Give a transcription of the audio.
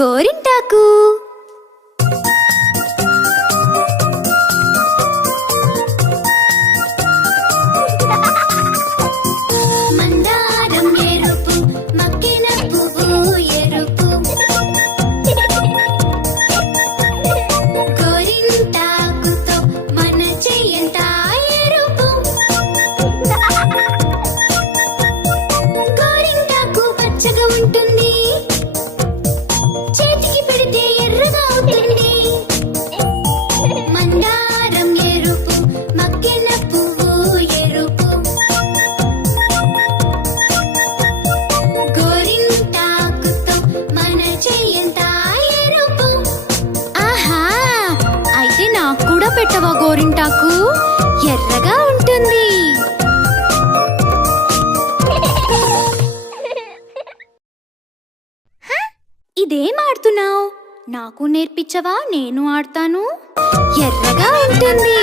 గోరింటాకు పెట్టవా గోరింటాకు ఎర్రగా ఉంటుంది. ఇదేం ఆడుతున్నావు? నాకు నేర్పించవా? నేను ఆడతాను. ఎర్రగా ఉంటుంది.